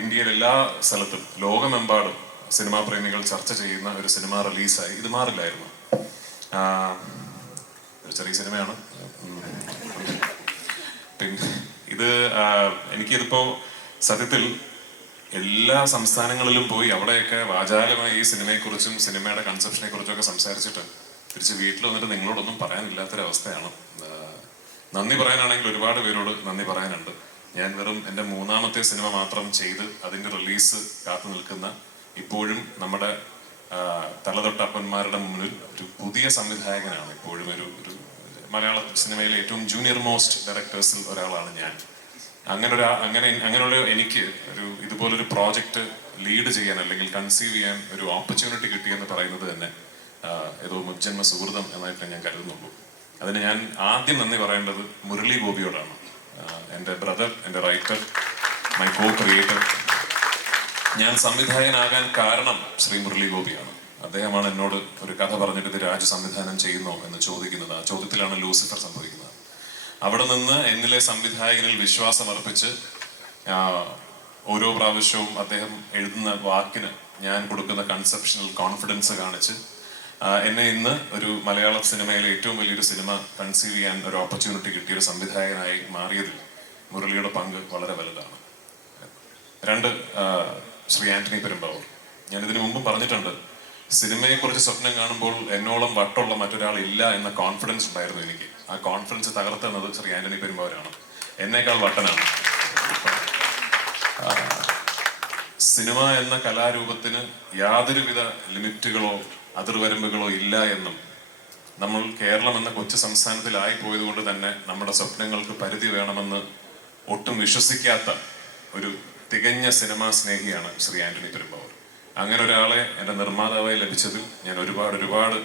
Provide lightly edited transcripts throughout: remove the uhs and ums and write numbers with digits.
ഇന്ത്യയിൽ എല്ലാ സ്ഥലത്തും ലോകമെമ്പാടും സിനിമാ പ്രേമികൾ ചർച്ച ചെയ്യുന്ന ഒരു സിനിമ റിലീസായി. ഇത് മാറില്ലായിരുന്നു. ഒരു ചെറിയ സിനിമയാണ്. പിന്നെ ഇത് എനിക്കിതിപ്പോ സത്യത്തിൽ എല്ലാ സംസ്ഥാനങ്ങളിലും പോയി അവിടെയൊക്കെ വാചാലമായി ഈ സിനിമയെക്കുറിച്ചും സിനിമയുടെ കൺസെപ്ഷനെ കുറിച്ചും ഒക്കെ സംസാരിച്ചിട്ട് തിരിച്ച് വീട്ടിൽ വന്നിട്ട് നിങ്ങളോടൊന്നും പറയാനില്ലാത്തൊരവസ്ഥയാണ്. നന്ദി പറയാനാണെങ്കിൽ ഒരുപാട് പേരോട് നന്ദി പറയാനുണ്ട്. ഞാൻ വെറും എൻ്റെ 3ാമത്തെ സിനിമ മാത്രം ചെയ്ത് അതിൻ്റെ റിലീസ് കാത്തു നിൽക്കുന്ന, ഇപ്പോഴും നമ്മുടെ തലതൊട്ടപ്പന്മാരുടെ മുന്നിൽ ഒരു പുതിയ സംവിധായകനാണ്. ഇപ്പോഴും ഒരു മലയാള സിനിമയിലെ ഏറ്റവും ജൂനിയർ മോസ്റ്റ് ഡയറക്ടേഴ്സിൽ ഒരാളാണ് ഞാൻ. അങ്ങനെയുള്ള എനിക്ക് ഇതുപോലൊരു പ്രോജക്റ്റ് ലീഡ് ചെയ്യാൻ അല്ലെങ്കിൽ കൺസീവ് ചെയ്യാൻ ഒരു ഓപ്പർച്യൂണിറ്റി കിട്ടിയെന്ന് പറയുന്നത് തന്നെ ഏതോ മുജ്ജന്മ സുഹൃതം എന്നായിട്ട് ഞാൻ കരുതുന്നുള്ളൂ. അതിന് ഞാൻ ആദ്യം നന്ദി പറയേണ്ടത് മുരളി ഗോപിയോടാണ്. എൻ്റെ ബ്രദർ, എൻ്റെ റൈറ്റർ, മൈ കോ ക്രിയേറ്റർ. ഞാൻ സംവിധായകനാകാൻ കാരണം ശ്രീ മുരളി ഗോപിയാണ്. അദ്ദേഹമാണ് എന്നോട് ഒരു കഥ പറഞ്ഞിട്ട് ഇത് രാജു സംവിധാനം ചെയ്യുന്നോ എന്ന് ചോദിക്കുന്നത്. ആ ചോദ്യത്തിലാണ് ലൂസിഫർ സംഭവിക്കുന്നത്. അവിടെ നിന്ന് എന്നിലെ സംവിധായകനിൽ വിശ്വാസം അർപ്പിച്ച് ഓരോ പ്രാവശ്യവും അദ്ദേഹം എഴുതുന്ന വാക്കിന് ഞാൻ കൊടുക്കുന്ന കൺസെപ്ഷണൽ കോൺഫിഡൻസ് കാണിച്ച് എന്നെ ഇന്ന് ഒരു മലയാള സിനിമയിലെ ഏറ്റവും വലിയൊരു സിനിമ കൺസീവ് ചെയ്യാൻ ഒരു ഓപ്പർച്യൂണിറ്റി കിട്ടിയ ഒരു സംവിധായകനായി മാറിയതിൽ മുരളിയുടെ പങ്ക് വളരെ വലുതാണ്. 2, ശ്രീ ആന്റണി പെരുമ്പാവൂർ. ഞാൻ ഇതിനു മുമ്പും പറഞ്ഞിട്ടുണ്ട്, സിനിമയെക്കുറിച്ച് സ്വപ്നം കാണുമ്പോൾ എന്നോളം വട്ടുള്ള മറ്റൊരാൾ ഇല്ല എന്ന കോൺഫിഡൻസ് ഉണ്ടായിരുന്നു എനിക്ക്. ആ കോൺഫിഡൻസ് തകർത്തുന്നത് ശ്രീ ആന്റണി പെരുമ്പാവൂരാണ്. എന്നേക്കാൾ വട്ടനാണ്. സിനിമ എന്ന കലാരൂപത്തിന് യാതൊരുവിധ ലിമിറ്റുകളോ അതിർവരമ്പുകളോ ഇല്ല എന്നും, നമ്മൾ കേരളം എന്ന കൊച്ചു സംസ്ഥാനത്തിലായി പോയത് കൊണ്ട് തന്നെ നമ്മുടെ സ്വപ്നങ്ങൾക്ക് പരിധി വേണമെന്ന് ഒട്ടും വിശ്വസിക്കാത്ത ഒരു തികഞ്ഞ സിനിമാ സ്നേഹിയാണ് ശ്രീ ആന്റണി പെരുമ്പാവൂർ. അങ്ങനെ ഒരാളെ എൻ്റെ നിർമ്മാതാവായി ലഭിച്ചതിൽ ഞാൻ ഒരുപാട്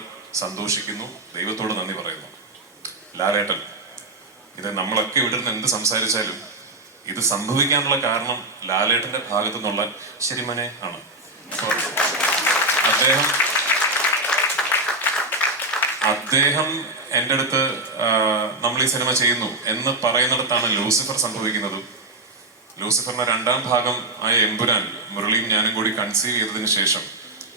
സന്തോഷിക്കുന്നു. ദൈവത്തോട് നന്ദി പറയുന്നു. ലാലേട്ടൻ, ഇത് നമ്മളൊക്കെ ഇവിടെ നിന്ന് എന്ത് സംസാരിച്ചാലും ഇത് സംഭവിക്കാനുള്ള കാരണം ലാലേട്ടന്റെ ഭാഗത്തു നിന്നുള്ള ശരിമനെ ആണ്. അദ്ദേഹം എൻ്റെ അടുത്ത് നമ്മൾ ഈ സിനിമ ചെയ്യുന്നു എന്ന് പറയുന്നിടത്താണ് ലൂസിഫർ സംഭവിക്കുന്നതും. ലൂസിഫറിന്റെ 2ാം ഭാഗം ആയ എമ്പുരാൻ മുരളിയും ഞാനും കൂടി കൺസീവ് ചെയ്തതിന് ശേഷം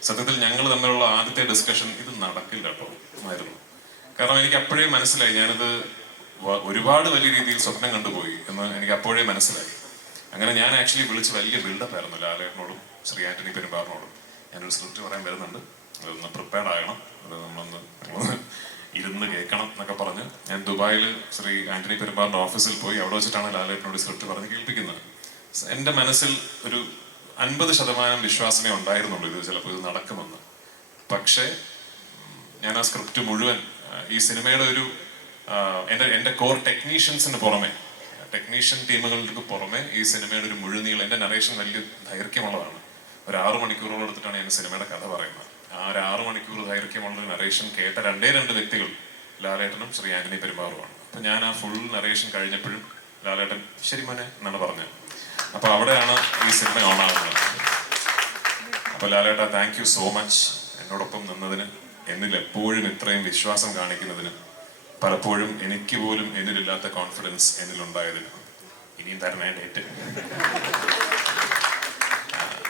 സത്യത്തിൽ ഞങ്ങൾ തമ്മിലുള്ള ആദ്യത്തെ ഡിസ്കഷൻ ഇത് നടക്കില്ല കേട്ടോ ആയിരുന്നു. കാരണം എനിക്ക് അപ്പോഴേ മനസ്സിലായി, ഞാനിത് ഒരുപാട് വലിയ രീതിയിൽ സ്വപ്നം കണ്ടുപോയി എന്ന് എനിക്ക് അപ്പോഴേ മനസ്സിലായി. അങ്ങനെ ഞാൻ ആക്ച്വലി വിളിച്ച് വലിയ ബിൽഡപ്പ് ആയിരുന്നു ലാലേട്ടനോടും ശ്രീ ആന്റണി പെരുമ്പാവൂരിനോടും. ഞാനൊരു സ്ക്രിപ്റ്റ് പറയാൻ വരുന്നുണ്ട്, അതൊന്ന് പ്രിപ്പയർഡ് ആകണം, അത് നമ്മളൊന്ന് ഇരുന്ന് കേൾക്കണം എന്നൊക്കെ പറഞ്ഞ് ഞാൻ ദുബായിൽ ശ്രീ ആന്റണി പെരുമ്പാവൂരിന്റെ ഓഫീസിൽ പോയി. അവിടെ വെച്ചിട്ടാണ് ലാലേട്ടനോട് സ്ക്രിപ്റ്റ് പറഞ്ഞ് കേൾപ്പിക്കുന്നത്. എൻ്റെ മനസ്സിൽ ഒരു 50% വിശ്വാസമേ ഉണ്ടായിരുന്നുള്ളൂ ഇത് ചിലപ്പോൾ ഇത് നടക്കുമെന്ന്. പക്ഷേ ഞാൻ ആ സ്ക്രിപ്റ്റ് മുഴുവൻ ഈ സിനിമയുടെ എൻ്റെ കോർ ടെക്നീഷ്യൻസിന് പുറമെ, ടെക്നീഷ്യൻ ടീമുകൾക്ക് പുറമെ ഈ സിനിമയുടെ ഒരു മുഴുനീളം, എൻ്റെ നറേഷൻ വലിയ ദൈർഘ്യമുള്ളതാണ്. ഒരു 6 മണിക്കൂറോളം എടുത്തിട്ടാണ് ഞാൻ സിനിമയുടെ കഥ പറയുന്നത്. ആ ഒരു 6 മണിക്കൂർ ദൈർഘ്യമുള്ള ഒരു നറേഷൻ കേട്ട 2 വ്യക്തികൾ ലാലേട്ടനും ശ്രീ ആന്റണി പെരുമ്പാവൂരുമാണ്. അപ്പൊ ഞാൻ ആ ഫുൾ നറേഷൻ കഴിഞ്ഞപ്പോഴും ലാലേട്ടൻ ശരി മോനെ എന്നാണ് പറഞ്ഞത്. അപ്പൊ അവിടെയാണ് ഈ സിനിമ ഓണാകുന്നത്. അപ്പൊ ലാലേട്ട, താങ്ക് യു സോ മച്ച് എന്നോടൊപ്പം നിന്നതിന്, എന്നിൽ എപ്പോഴും ഇത്രയും വിശ്വാസം കാണിക്കുന്നതിന്, പലപ്പോഴും എനിക്ക് പോലും എന്നിലില്ലാത്ത കോൺഫിഡൻസ് എന്നിലുണ്ടായതിന്. ഇനിയും തരണേ ഡേറ്റ്.